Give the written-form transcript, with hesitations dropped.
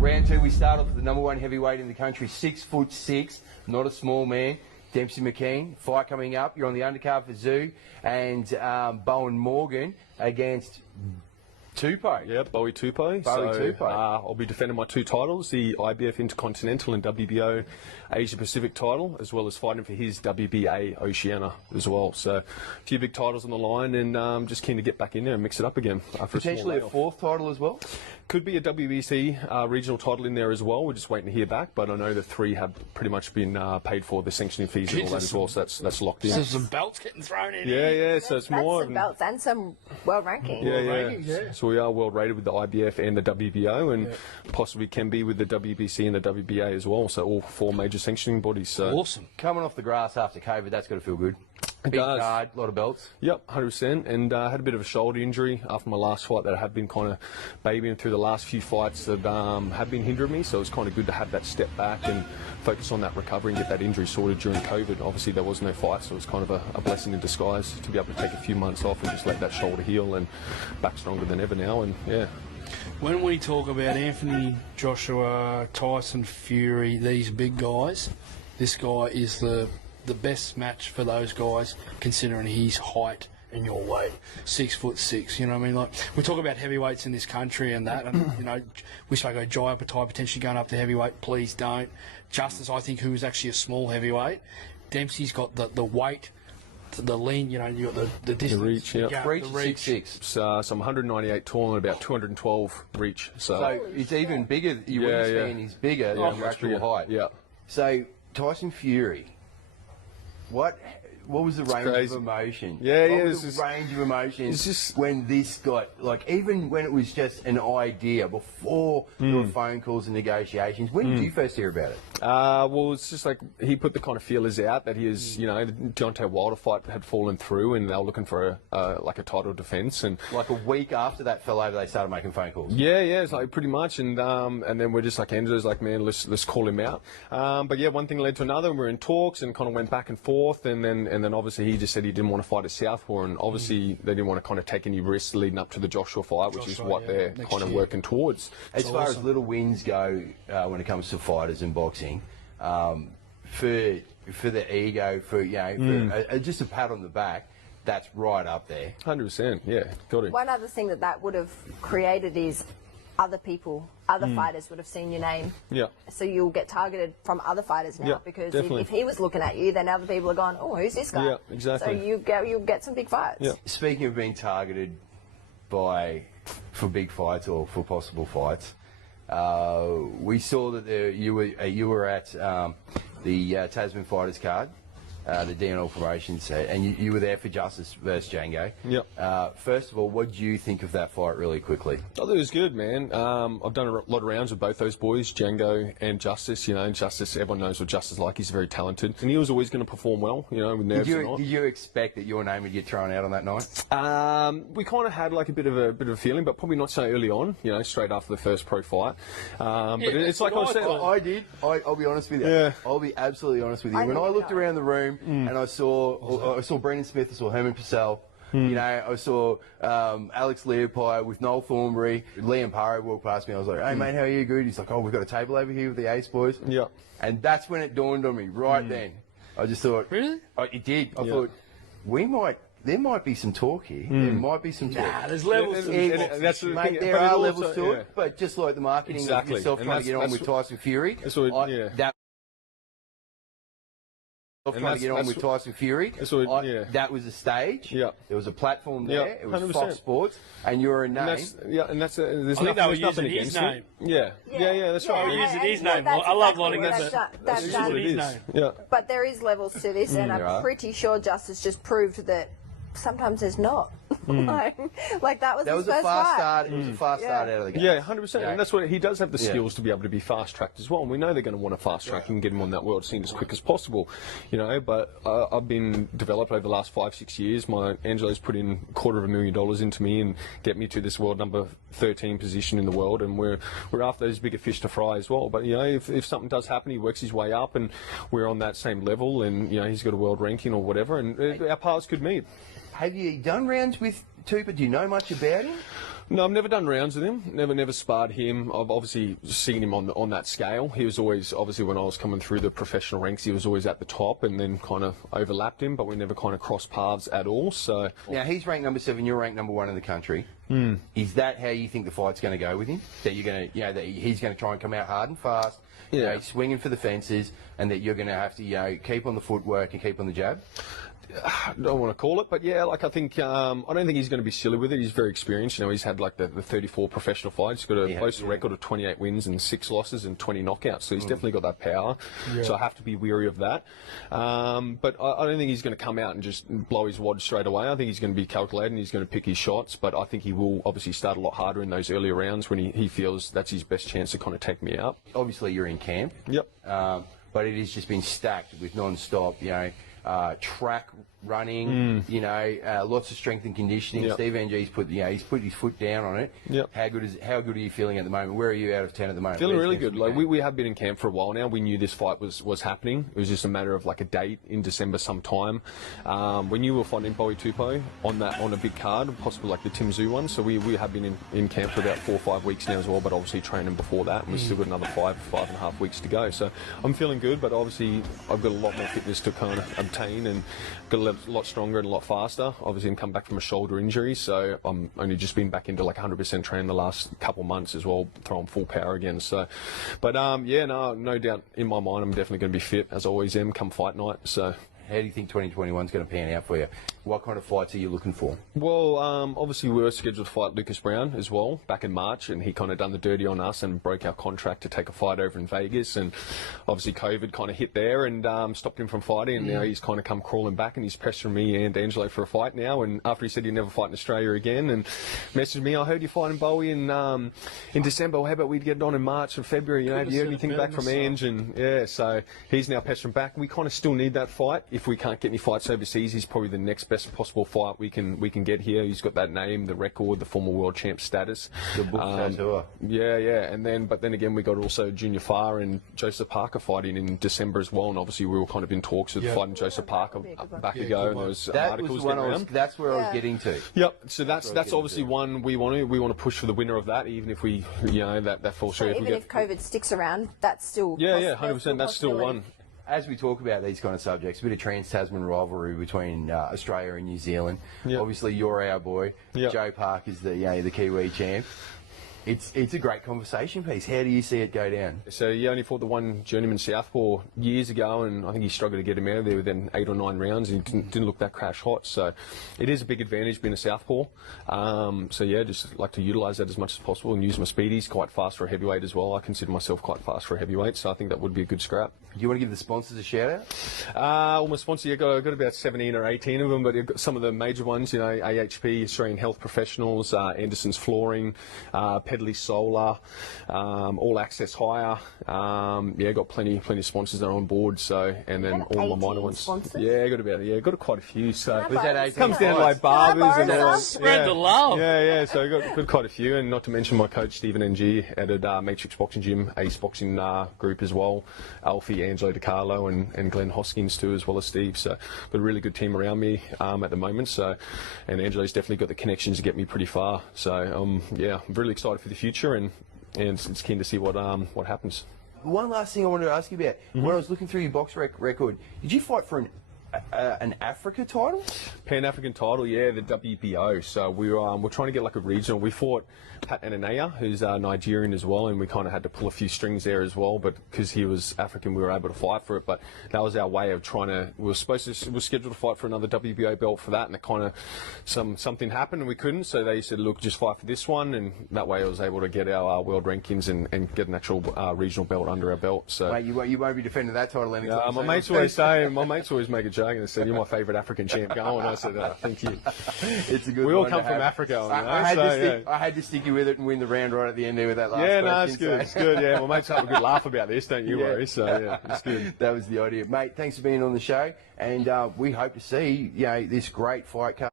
Round 2, we start off with the number 1 heavyweight in the country, 6'6", not a small man, Demsy Mckean. Fight coming up. You're on the undercard for Zoo and Bowen Morgan against Tupou. Yeah, Bowie Tupou. Tupou. I'll be defending my 2 titles, the IBF Intercontinental and WBO Asia Pacific title, as well as fighting for his WBA Oceania as well. So a few big titles on the line, and just keen to get back in there and mix it up again. Potentially a 4th title as well? Could be a WBC regional title in there as well. We're just waiting to hear back, but I know the 3 have pretty much been paid for, the sanctioning fees and all that as well, so that's locked in. So some belts getting thrown in. Yeah, so it's more some belts and some world rankings. Yeah. So we are world rated with the IBF and the WBO, and possibly can be with the WBC and the WBA as well. So all 4 major sanctioning bodies. So awesome. Coming off the grass after COVID, that's got to feel good. Big card, a lot of belts. Yep, 100%. And I had a bit of a shoulder injury after my last fight that I have been kind of babying through the last few fights that have been hindering me. So it's kind of good to have that step back and focus on that recovery and get that injury sorted during COVID. Obviously, there was no fight, so it was kind of a blessing in disguise to be able to take a few months off and just let that shoulder heal, and back stronger than ever now. And yeah. When we talk about Anthony Joshua, Tyson Fury, these big guys, this guy is the best match for those guys, considering his height and your weight, 6'6". You know what I mean? Like, we talk about heavyweights in this country and that, and you know, we spoke about Jai Patai potentially going up to heavyweight. Please don't. Justice, I think, who is actually a small heavyweight. Dempsey's got the weight, the lean. You know, you got the distance, the reach. Yeah, reach 6'6". So I'm 198 tall and about 212 reach. So it's even bigger. Your wingspan is bigger than your actual height. Yeah. So Tyson Fury. What was the range of emotion? What was the range of emotion when this got, like, even when it was just an idea before there were phone calls and negotiations? When did you first hear about it? Well, it's just like he put the kind of feelers out that he is, you know, the Deontay Wilder fight had fallen through, and they were looking for a title defence. And like a week after that fell over, they started making phone calls. Yeah, it's like pretty much, and then we're just like, Andrew's like, man, let's call him out. But yeah, one thing led to another, and we're in talks and kind of went back and forth, and then obviously he just said he didn't want to fight a southpaw, and obviously they didn't want to kind of take any risks leading up to the Joshua fight, which is what they're kind of working towards. As far as little wins go, when it comes to fighters in boxing, for the ego, for just a pat on the back, that's right up there. 100%, yeah, got it. One other thing that would have created is other people, other fighters would have seen your name. Yeah. So you'll get targeted from other fighters now, because if he was looking at you, then other people are going, oh, who's this guy? Yeah, exactly. So you'll get some big fights. Yeah. Speaking of being targeted for big fights or for possible fights, we saw that you were at the Tasman Fighters card, the DNL promotions, and you were there for Justice versus Django. Yep. First of all, what did you think of that fight really quickly? I thought it was good, man. I've done a lot of rounds with both those boys, Django and Justice. You know, Justice, everyone knows what Justice is like. He's very talented, and he was always going to perform well, you know, with nerves or not. Did you expect that your name would get thrown out on that night? We kind of had like a bit of a feeling, but probably not so early on, you know, straight after the first pro fight. But it's like I said. I did. I'll be honest with you. Yeah. I'll be absolutely honest with you. When I looked around the room and I saw Brendan Smith, I saw Herman Purcell, you know, I saw Alex Leopold with Noel Thornberry, Liam Parro walked past me. I was like, hey mate, how are you? Good. He's like, oh, we've got a table over here with the Ace boys. Yeah. And that's when it dawned on me, right then. I just thought, really? It did. I thought, there might be some talk here. There might be some talk. Nah, there's levels to it. That's the thing. There are levels to it, but just like the marketing of yourself trying to get on with Tyson Fury, with Tyson Fury. That was a stage. Yeah. There was a platform there. It was 100%. Fox Sports, and you're a name. There's nothing against it. Yeah, that's right. We're using his name. I love letting that's what it is. Yeah. But there is levels to this, and I'm pretty sure Justice just proved that sometimes there's not. like that was his first fast fight. start. It was a fast start out of the gate. Yeah, 100%. And that's what he does have the skills to be able to be fast tracked as well. And we know they're going to want to fast track and get him on that world scene as quick as possible. You know, but I've been developed over the last 5-6 years. My Angelo's put in $250,000 into me and get me to this world number 13 position in the world. And we're after those bigger fish to fry as well. But you know, if something does happen, he works his way up, and we're on that same level. And you know, he's got a world ranking or whatever, and our paths could meet. Have you done rounds with Tupou? Do you know much about him? No, I've never done rounds with him. Never sparred him. I've obviously seen him on that scale. He was always, obviously, when I was coming through the professional ranks, he was always at the top, and then kind of overlapped him, but we never kind of crossed paths at all. So now he's ranked number 7. You're ranked number 1 in the country. Is that how you think the fight's going to go with him? That you're going to, that he's going to try and come out hard and fast, swinging for the fences, and that you're going to have to, keep on the footwork and keep on the jab? I don't want to call it, but yeah, like I think I don't think he's going to be silly with it. He's very experienced. He's had like the 34 professional fights. He's got a postal record of 28 wins and 6 losses and 20 knockouts. So he's definitely got that power. Yeah. So I have to be weary of that. But I don't think he's going to come out and just blow his wad straight away. I think he's going to be calculated and he's going to pick his shots. But I think he will obviously start a lot harder in those earlier rounds when he feels that's his best chance to kind of take me out. Obviously, you're in camp. Yep. But it has just been stacked with non-stop, track running, lots of strength and conditioning. Yep. Steve Ng's put his foot down on it. Yep. How good are you feeling at the moment? Where are you out of 10 at the moment? Feeling really good. Like we have been in camp for a while now. We knew this fight was happening. It was just a matter of like a date in December sometime. We knew we were fighting Bowie Tupou on a big card, possibly like the Tim Tszyu one. So we have been in camp for about 4 or 5 weeks now as well. But obviously training before that, and we've still got another 5.5 weeks to go. So I'm feeling good, but obviously I've got a lot more fitness to kind of obtain and got a lot stronger and a lot faster. Obviously, I'm come back from a shoulder injury, so I'm only just been back into like 100% training the last couple of months as well, throwing full power again. So, but no doubt in my mind, I'm definitely going to be fit as I always am come fight night. So. How do you think 2021 is going to pan out for you? What kind of fights are you looking for? Well, obviously we were scheduled to fight Lucas Brown as well back in March, and he kind of done the dirty on us and broke our contract to take a fight over in Vegas, and obviously COVID kind of hit there and stopped him from fighting, and now he's kind of come crawling back and he's pressuring me and Angelo for a fight now, and after he said he'd never fight in Australia again, and messaged me, I heard you fighting Bowie in December, how about we get it on in March and February, have you heard anything back from Ange? And so he's now pestering back. We kind of still need that fight. If we can't get any fights overseas, he's probably the next best possible fight we can get here. He's got that name, the record, the former world champ status. The book tattooer. Yeah. But then again, we got also Junior Farr and Joseph Parker fighting in December as well. And obviously, we were kind of in talks with fighting Joseph Parker back ago, and there was articles going around. That's where I was getting to. Yep. So that's obviously one we want to push for the winner of that, even if we that falls through. So even if COVID sticks around, that's still 100%. That's still one. As we talk about these kind of subjects, a bit of trans-Tasman rivalry between Australia and New Zealand. Yep. Obviously, you're our boy. Yep. Joe Park is the Kiwi champ. It's a great conversation piece. How do you see it go down? So he only fought the one journeyman southpaw years ago, and I think he struggled to get him out of there within 8 or 9 rounds, and he didn't look that crash hot. So it is a big advantage being a southpaw. Just like to utilise that as much as possible and use my speed. He's quite fast for a heavyweight as well. I consider myself quite fast for a heavyweight, so I think that would be a good scrap. Do you want to give the sponsors a shout out? Well, my sponsors, I've got about 17 or 18 of them, but you've got some of the major ones, AHP, Australian Health Professionals, Anderson's Flooring, Pedley Solar, All Access Hire. Got plenty of sponsors that are on board. So, and then all my minor ones. Sponsors? Got quite a few. So it comes down to like barbers and all. Spread the love. So I got quite a few, and not to mention my coach Stephen Ng added Matrix Boxing Gym, Ace Boxing Group as well, Alfie, Angelo DiCarlo, and Glenn Hoskins too, as well as Steve. So got a really good team around me at the moment. So, and Angelo's definitely got the connections to get me pretty far. So I'm really excited for the future, and it's keen to see what happens. One last thing I wanted to ask you about. When I was looking through your box record, did you fight for an Africa title? Pan-African title, the WBO. So we're trying to get like a regional. We fought Pat Ananaya, who's Nigerian as well, and we kind of had to pull a few strings there as well, but because he was African, we were able to fight for it. But that was our way of trying to. We were scheduled to fight for another WBO belt for that, and it kind of something happened and we couldn't. So they said, look, just fight for this one, and that way I was able to get our world rankings and get an actual regional belt under our belt. So mate, you won't be defending that title anytime soon. My mates always make a joke and they said, "You're my favourite African champ going." I said, "Thank you." It's a good. We all come from Africa. I had to stick you with it and win the round right at the end there with that last question. It's good. It's good. Yeah, well, mates have a good laugh about this, don't you worry? So it's good. That was the idea, mate. Thanks for being on the show, and we hope to see this great fight card.